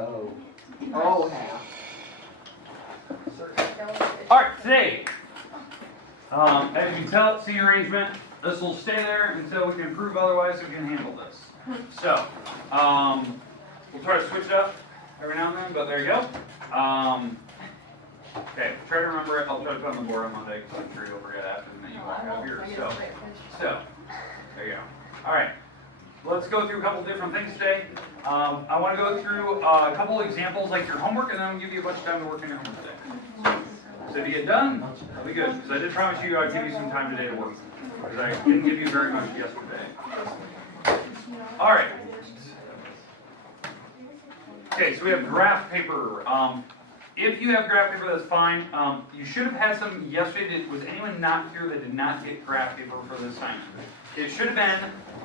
Oh. Oh, half. Alright, today, as you can tell, see arrangement, this will stay there until we can improve, otherwise we can handle this. So, we'll try to switch it up every now and then, but there you go. Okay, try to remember it. I'll try to put it on the board on Monday, because I'm sure you'll forget after the minute you walk out here. So, there you go. Alright, let's go through a couple different things today. I want to go through a couple examples like your homework, and then I'll give you a bunch of time to work on your homework today. So if you get done, that'll be good, because I did promise you I'd give you some time today to work, because I didn't give you very much yesterday. Alright. Okay, so we have graph paper. If you have graph paper, that's fine. You should have had some yesterday. Was anyone not here that did not get graph paper for this assignment? It should have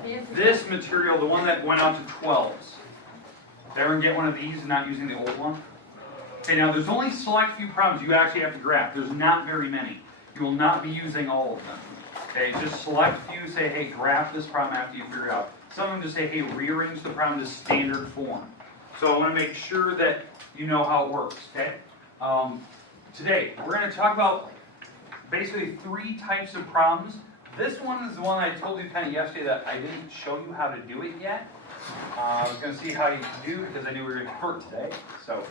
been this material, the one that went out to 12s. Did everyone get one of these and not using the old one? Okay, now there's only select few problems you actually have to graph. There's not very many. You will not be using all of them. Okay, just select few, say, hey, graph this problem after you figure it out. Some of them just say, hey, rearrange the problem to standard form. So I want to make sure that you know how it works, okay? Today, we're going to talk about basically 3 types of problems. This one is the one I told you kind of yesterday that I didn't show you how to do it yet. I was going to see how you can do because I knew we were going to convert today. So,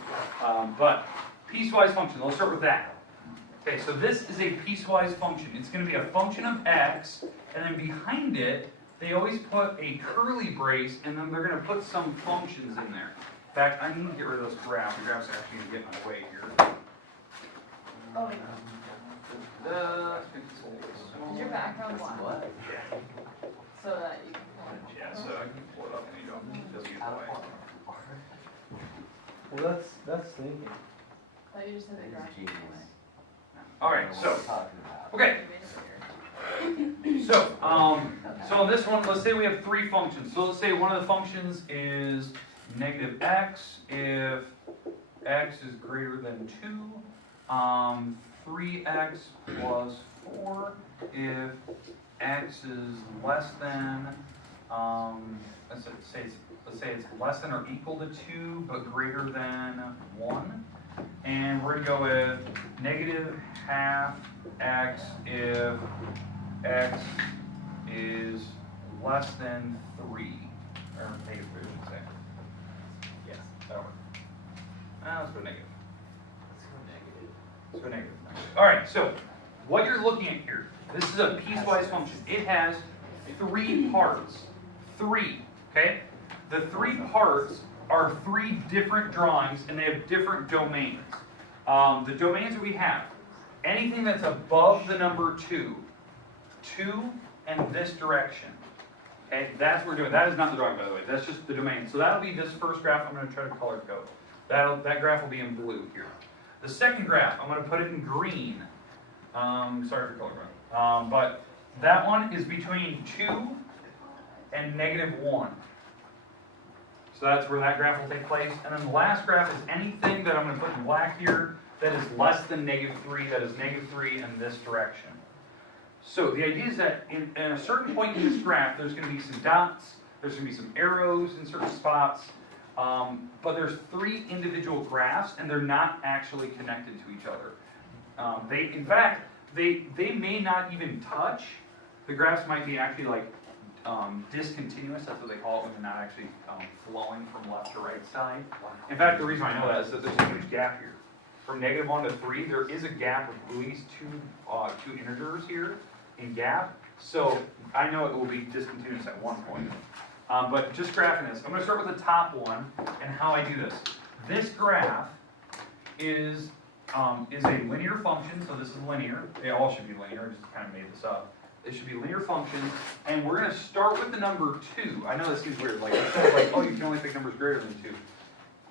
but piecewise function, let's start with that. Okay, so this is a piecewise function. It's going to be a function of x, and then behind it, they always put a curly brace, and then they're going to put some functions in there. In fact, I need to get rid of this graph. The graph's actually going to get in my way here. Oh, is your background black? What? Yeah. So that you can Yeah, so I can pull it up and you don't just use the way. Well, that's thinking. Oh, you just said the graph. Alright, so, Talking about. okay. So, so on this one, let's say we have 3 functions. So let's say one of the functions is negative x if x is greater than 2. 3x plus 4 if x is less than, let's say it's less than or equal to 2 but greater than 1. And we're going to go with negative half x if x is less than 3. Or negative 3, I should say. Yes, that'll work. Let's go negative. Let's go negative. Alright, so what you're looking at here, this is a piecewise function. It has 3 parts. 3, okay? The 3 parts are 3 different drawings, and they have different domains. The domains that we have, anything that's above the number 2, 2 and this direction. Okay, that's what we're doing. That is not the drawing, by the way. That's just the domain. So that'll be this first graph. I'm going to try to color code. That graph will be in blue here. The second graph, I'm going to put it in green. Sorry for color code. But that one is between 2 and negative 1. So that's where that graph will take place. And then the last graph is anything that I'm going to put in black here that is less than negative 3, that is negative 3 in this direction. So the idea is that in a certain point in this graph, there's going to be some dots, there's going to be some arrows in certain spots, but there's 3 individual graphs, and they're not actually connected to each other. In fact, they may not even touch. The graphs might be actually like discontinuous, that's what they call it when they're not actually flowing from left to right side. In fact, the reason I know that is that there's a huge gap here. From negative 1 to 3, there is a gap of at least two integers here in gap. So I know it will be discontinuous at one point. But just graphing this, I'm going to start with the top one and how I do this. This graph is a linear function, so this is linear. They all should be linear, I just kind of made this up. It should be linear functions, and we're going to start with the number 2. I know this seems weird, like, it sounds like, oh, you can only pick numbers greater than 2.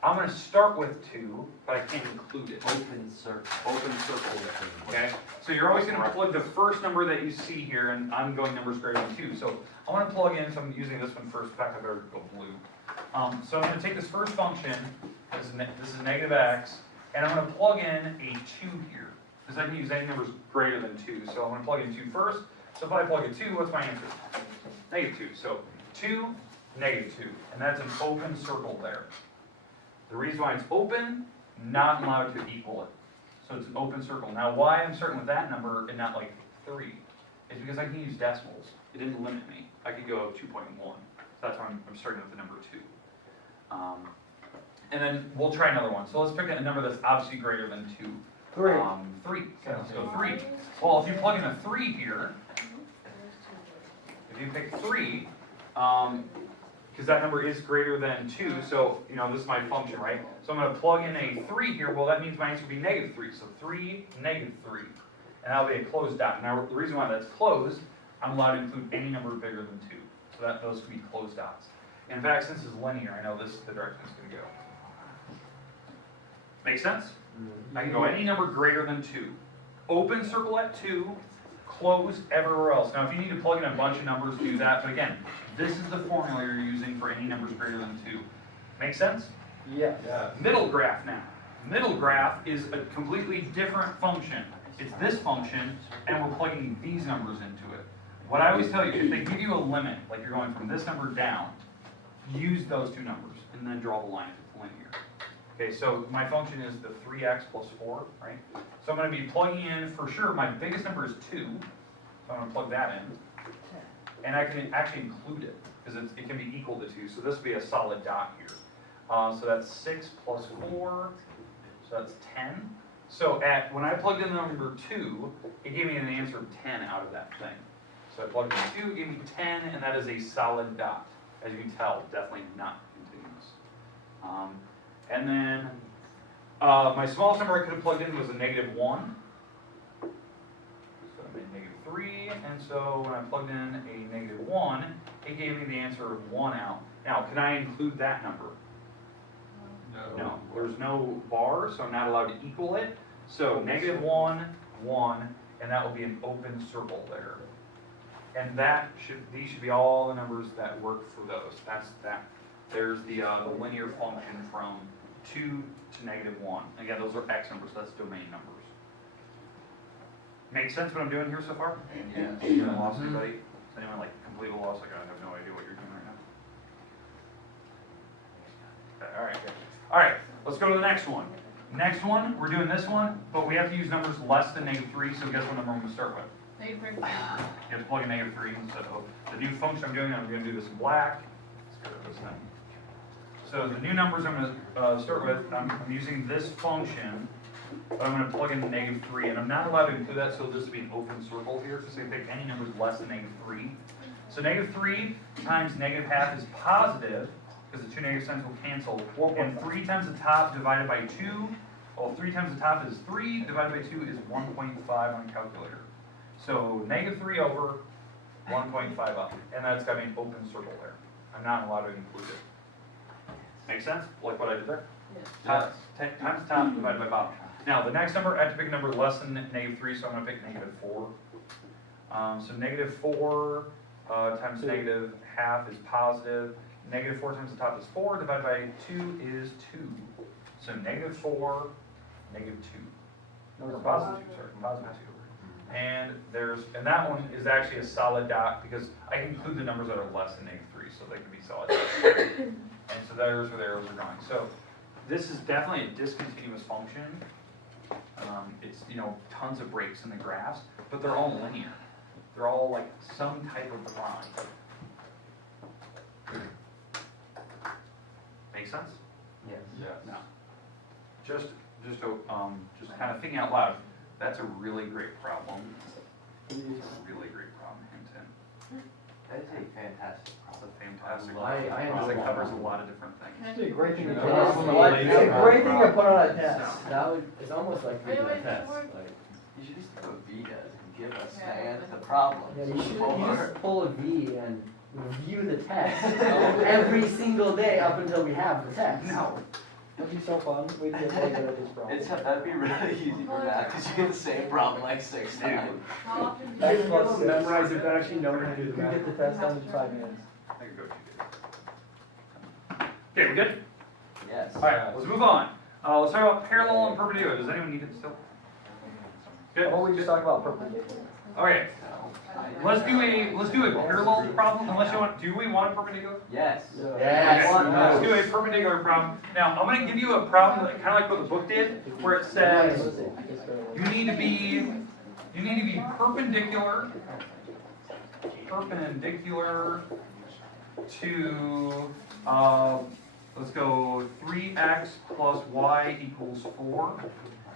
I'm going to start with 2, but I can't include it. Open circle. Open circle, okay? So you're always going to plug the first number that you see here, and I'm going numbers greater than 2. So I want to plug in, so I'm using this one first. In fact, I better go blue. So I'm going to take this first function, this is negative x, and I'm going to plug in a 2 here, because I can use any numbers greater than 2. So I'm going to plug in 2 first. So if I plug in 2, what's my answer? Negative 2. So 2, negative 2. And that's an open circle there. The reason why it's open, not allowed to equal it. So it's an open circle. Now why I'm starting with that number and not like 3 is because I can use decimals. It didn't limit me. I could go 2.1. So that's why I'm starting with the number 2. And then we'll try another one. So let's pick a number that's obviously greater than 2. 3. 3. Okay, let's go 3. Well, if you plug in a 3 here, if you pick 3, because that number is greater than 2, so, you know, this is my function, right? So I'm going to plug in a 3 here. Well, that means my answer would be negative 3. So 3, negative 3. And that'll be a closed dot. Now, the reason why that's closed, I'm allowed to include any number bigger than 2. So that those could be closed dots. In fact, since it's linear, I know this is the direction it's going to go. Make sense? I can go any number greater than 2. Open circle at 2, closed everywhere else. Now, if you need to plug in a bunch of numbers, do that. But again, this is the formula you're using for any numbers greater than 2. Make sense? Yes. Middle graph now. Middle graph is a completely different function. It's this function, and we're plugging these numbers into it. What I always tell you, if they give you a limit, like you're going from this number down, use those 2 numbers, and then draw the line if it's linear. Okay, so my function is the 3x plus 4, right? So I'm going to be plugging in, for sure, my biggest number is 2. So I'm going to plug that in. And I can actually include it, because it can be equal to 2. So this will be a solid dot here. So that's 6 plus 4, so that's 10. So when I plugged in the number 2, it gave me an answer of 10 out of that thing. So I plugged in 2, it gave me 10, and that is a solid dot. As you can tell, definitely not continuous. And then my smallest number I could have plugged in was a negative 1. So I made negative 3, and so when I plugged in a negative 1, it gave me the answer of 1 out. Now, can I include that number? No. There's no bar, so I'm not allowed to equal it. So negative 1, 1, and that will be an open circle there. And these should be all the numbers that work for those. That's that. There's the linear function from 2 to negative 1. Again, those are x numbers, so that's domain numbers. Make sense what I'm doing here so far? Yeah. Anyone lost anybody? Is anyone like completely lost? Like I have no idea what you're doing right now. Okay, all right. All right, let's go to the next one. Next one, we're doing this one, but we have to use numbers less than negative 3, so guess what number I'm going to start with? Negative 3. You have to plug in negative 3, so the new function I'm doing, I'm going to do this in black. Let's get rid of this thing. So the new numbers I'm going to start with, I'm using this function, but I'm going to plug in negative 3, and I'm not allowed to include that, so this will be an open circle here, so you pick any numbers less than negative 3. So negative 3 times negative half is positive, because the 2 negative signs will cancel, and 3 times the top divided by 2, well, 3 times the top is 3, divided by 2 is 1.5 on the calculator. So negative 3 over 1.5 up, and that's got to be an open circle there. I'm not allowed to include it. Make sense? Like what I did there? Yes. Times top divided by bottom. Now, the next number, I have to pick a number less than negative 3, so I'm going to pick negative 4. So negative 4 times negative half is positive. Negative 4 times the top is 4, divided by 2 is 2. So negative 4, negative 2. Or positive 2, sorry, positive 2. And that one is actually a solid dot because I can include the numbers that are less than negative 3, so they can be solid dots. And so there's where the arrows are going. So this is definitely a discontinuous function. It's, you know, tons of breaks in the graphs, but they're all linear. They're all like some type of line. Make sense? Yes. No. Just kind of thinking out loud. That's a really great problem. It's a really great problem, hint, hint. That is a fantastic It's problem. a fantastic I problem because it covers a lot of different things. It's a great thing to Yeah. put on. It's a great thing to put on a test. That would, it's almost like Wait, reading a wait, test. before- Like, you should just do what V does and give us Yeah. the problem. Yeah, you should Before. just pull a V and review the text every single day up until we have the text. No. That'd be so fun. We could look at this problem. That'd be really easy for math because you get the same problem like 6 times. How often do That's you what use six. memorize it, but actually know how to do You the math. get the test done in 5 minutes. I can go 2 days. Okay, we good? Yes. All right, let's move on. Let's talk about parallel and perpendicular. Does anyone need it still? Good. Or we just talk about perpendicular. Okay. let's do a parallel problem. Unless you want, do we want a perpendicular? Yes. Yes. Okay, let's do a perpendicular problem. Now, I'm going to give you a problem that kind of like what the book did, where it says you need to be perpendicular to let's go 3x plus y equals 4.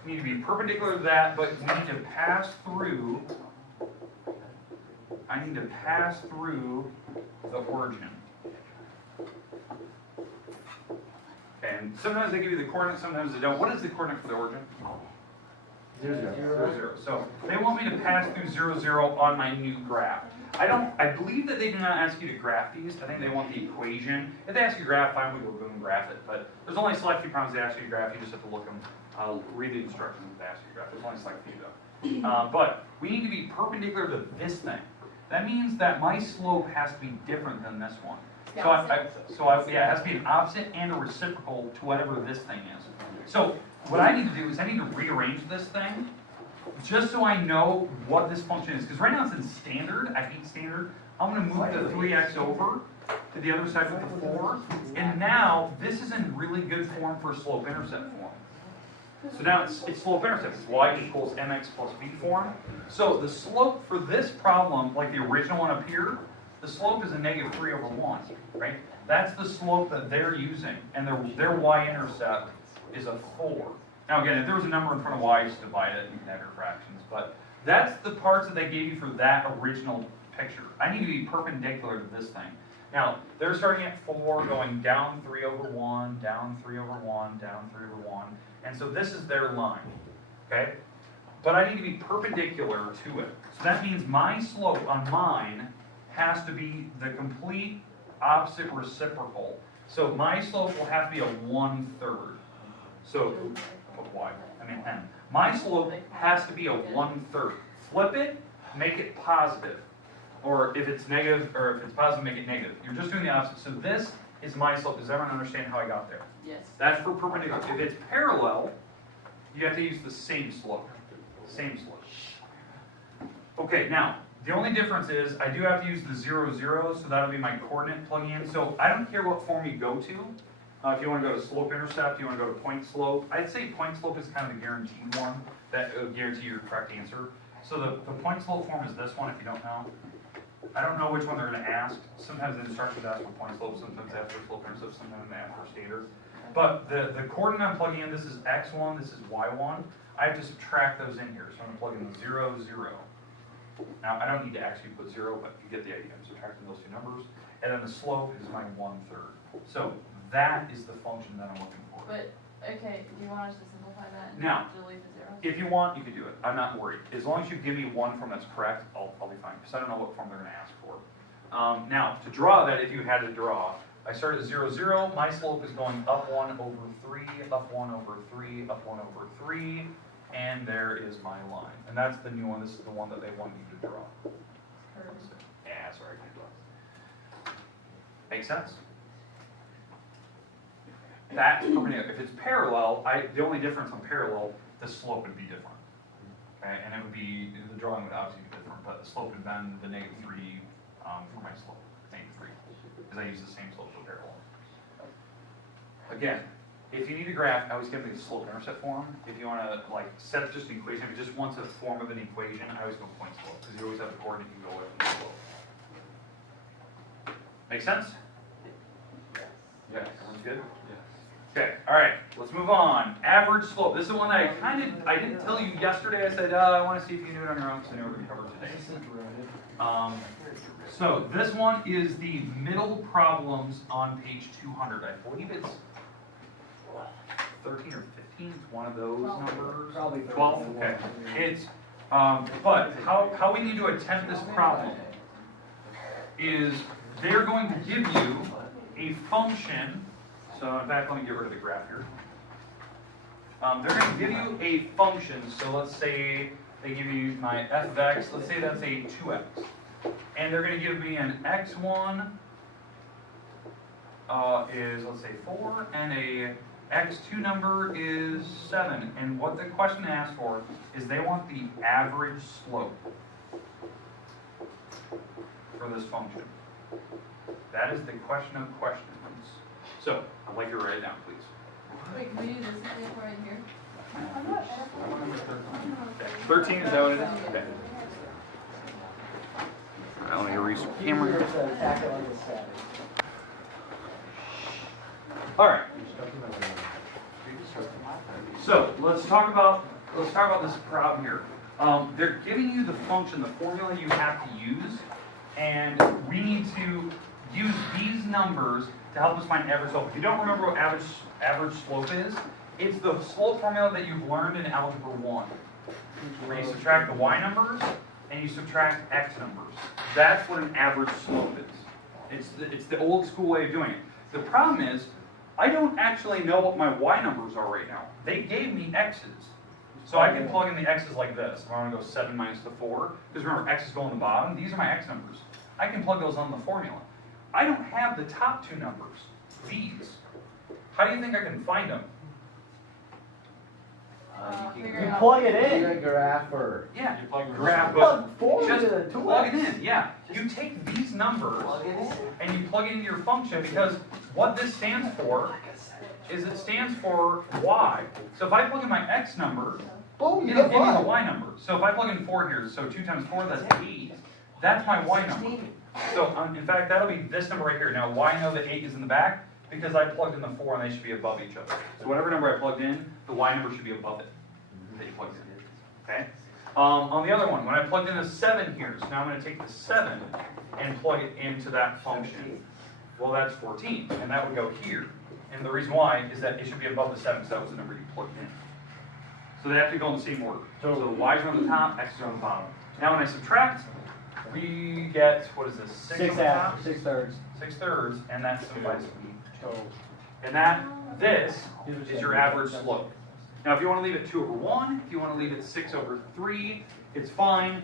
You need to be perpendicular to that, but we need to pass through. I need to pass through the origin. And sometimes they give you the coordinate, sometimes they don't. What is the coordinate for the origin? 0, 0, 0. 0. So they want me to pass through 0, 0 on my new graph. I believe that they do not ask you to graph these. I think they want the equation. If they ask you to graph, fine, we will go and graph it. But there's only a select few problems they ask you to graph. You just have to look them, read the instructions if they ask you to graph. There's only a select few though. But we need to be perpendicular to this thing. That means that my slope has to be different than this one. Yeah, it has to be an opposite and a reciprocal to whatever this thing is. So what I need to do is I need to rearrange this thing just so I know what this function is. Because right now it's in standard. I hate standard. I'm going to move the 3x over to the other side with the 4. And now this is in really good form for slope-intercept form. So now it's slope-intercept. It's y equals mx plus b form. So the slope for this problem, like the original one up here, the slope is a negative 3 over 1, right? That's the slope that they're using. And their y-intercept is a 4. Now again, if there was a number in front of y, just divide it and you can have your fractions. But that's the parts that they gave you for that original picture. I need to be perpendicular to this thing. Now, they're starting at 4, going down 3 over 1, down 3 over 1, down 3 over 1. And so this is their line, okay? But I need to be perpendicular to it. So that means my slope on mine has to be the complete opposite reciprocal. So my slope will have to be a 1/3. So, y, I mean n. My slope has to be a 1/3. Flip it, make it positive. Or if it's negative, or if it's positive, make it negative. You're just doing the opposite. So this is my slope. Does everyone understand how I got there? Yes. That's for perpendicular. If it's parallel, you have to use the same slope. Same slope. Okay, now, the only difference is I do have to use the 0, 0, so that'll be my coordinate plugging in. So I don't care what form you go to. If you want to go to slope-intercept, you want to go to point slope. I'd say point slope is kind of the guaranteed one that will guarantee your correct answer. So the point slope form is this one if you don't know. I don't know which one they're going to ask. Sometimes the instructions ask for point slope, sometimes they ask for slope-intercept, sometimes they ask for standard. But the coordinate I'm plugging in, this is x1, this is y1. I have to subtract those in here. So I'm going to plug in the 0, 0. Now, I don't need to actually put 0, but you get the idea. I'm subtracting those two numbers. And then the slope is my 1/3. So that is the function that I'm looking for. But, okay, do you want us to simplify that and Now, delete the zeros? if you want, you can do it. I'm not worried. As long as you give me one form that's correct, I'll be fine. Because I don't know what form they're going to ask for. Now, to draw that, if you had to draw, I start at 0, 0. My slope is going up 1 over 3, up 1 over 3, up 1 over 3. And there is my line. And that's the new one. This is the one that they want you to draw. Yeah, sorry, I can't draw. Make sense? That's perpendicular. If it's parallel, the only difference on parallel, the slope would be different. Okay, and it would be, the drawing would obviously be different, but the slope would bend the negative 3 for my slope, negative 3, because I use the same slope for parallel. Again, if you need a graph, I always give them the slope-intercept form. If you want to like set just an equation, if it just wants a form of an equation, I always go point slope, because you always have the coordinate you go with the slope. Make sense? Yeah, everyone's good? Okay, all right, let's move on. Average slope. This is one that I didn't tell you yesterday. I said, I want to see if you knew it on your own, because I know we're going to cover it today. So this one is the middle problems on page 200. I believe it's 13 or 15. It's one of those numbers. Probably 12. Okay. It's but how we need to attempt this problem is they're going to give you a function. So in fact, let me get rid of the graph here. They're going to give you a function. So let's say they give you my f of x. Let's say that's a 2x. And they're going to give me an x1 is, let's say, 4, and a x2 number is 7. And what the question asks for is they want the average slope. for this function? That is the question of questions. So, I'd like you to write it down, please. Wait, can we do this example right here? Okay. 13, is that what it is? Okay. Alright, let me erase the camera. Attack it like a savage. Alright. So let's talk about this problem here. They're giving you the function, the formula you have to use, and we need to use these numbers to help us find average slope. If you don't remember what average slope is, it's the slope formula that you've learned in Algebra 1, where you subtract the y numbers and you subtract x numbers. That's what an average slope is. It's the old school way of doing it. The problem is, I don't actually know what my y numbers are right now. They gave me x's. So I can plug in the x's like this. If I want to go 7 minus the 4, because remember, x is going on the bottom. These are my x numbers. I can plug those on the formula. I don't have the top two numbers, these. How do you think I can find them? You plug it in. You're a grapher. Yeah, graph, but Plug just to the plug it in. Yeah, you take these numbers and you plug it into your function, because what this stands for is it stands for y. So if I plug in my x number, Boom, you it'll get give me the what? y number. So if I plug in 4 here, so 2 times 4, that's 8. That's my y number. So in fact, that'll be this number right here. Now, why I know that 8 is in the back? Because I plugged in the 4 and they should be above each other. So whatever number I plugged in, the y number should be above it that you plugged in. Okay? On the other one, when I plugged in a 7 here, so now I'm going to take the 7 and plug it into that function. Well, that's 14, and that would go here. And the reason why is that it should be above the 7, because that was the number you plugged in. So they have to go in the same order. So the y's are on the top, x's are on the bottom. Now when I subtract, we get, what is this, 6 on the top? 6/3. 6/3, and that simplifies it. So, And this is your average slope. Now if you want to leave it 2/1, if you want to leave it 6/3, it's fine.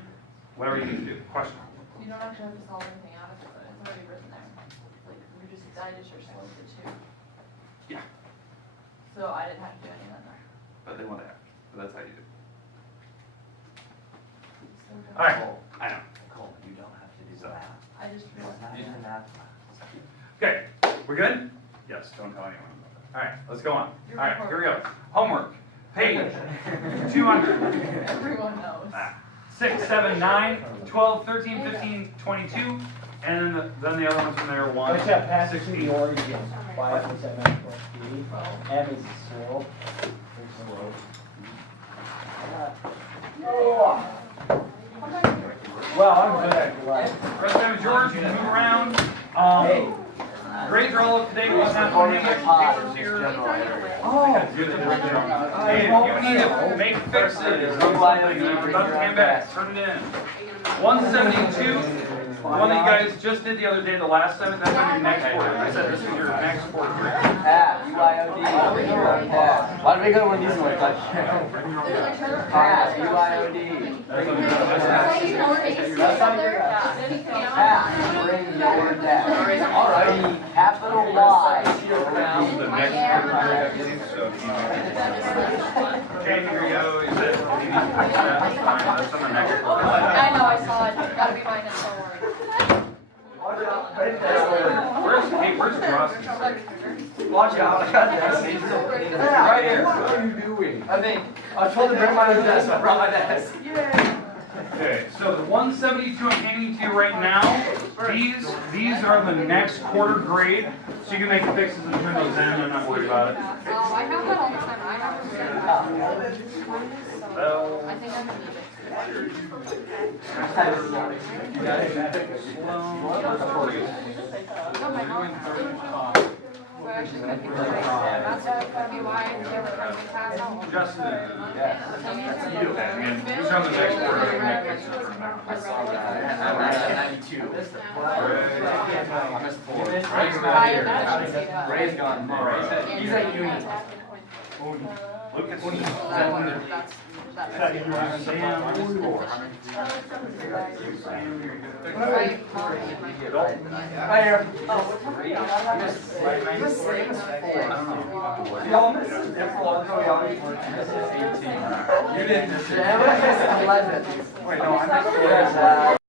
Whatever you need to do. Question? You don't actually have to solve anything out of it, but it's already written there. Like, you just decided your slope to 2. Yeah. So I didn't have to do any of that there. But they want to act. But that's how you do it. So, Alright. I know. You don't have to do So. that. I just realized. Not even that. Okay. We're good? Yes. Don't tell anyone. Alright. Let's go on. Alright. Here we go. Homework. Page 200. Everyone knows. 6, 7, 9, 12, 13, 15, 22, and then the other ones from there, 1, except pass it to 16. the origin. Y equals mx plus b. M is the slope. Well, I'm good at life. Rest of George, you can move around. Grades are all up to date. We just have to make papers here. Hey, if you need to make fixes on something, I'm about to hand back, turn it in. 172, the one that you guys just did the other day, the last time, that's on your next quarter. I said this is your next quarter. Pat, UIOD. Pat. Why do we go to one of these ones? Pat, UIOD. Pat, bring your dad. Alright, capital Y. The next quarter grade, so if you okay, here you go. You said you need to fix that. That's fine. That's on the next quarter. I know, I saw it. Gotta be mine, it's so worried. Where's Ross? Watch out, I got that. Right here. What are you doing? I told him to bring my own desk, I brought my desk. Okay, so the 172 I'm handing to you right now, these are the next quarter grade, so you can make fixes and turn those in. I'm not worried about it. I have that all the time. I have to So, I think I'm gonna leave it. No, my mom. We're actually gonna be right. That's gonna be why they were trying to pass out. Justin, you, again, these are on the next quarter. You can make fixes and turn them out. I saw that. I'm at 92. I missed 4. Ray's gone. He's at uni. Lucas, That's Sam, Right here. I missed 4. Y'all missed it. You didn't. 11. Wait, no, I missed 4.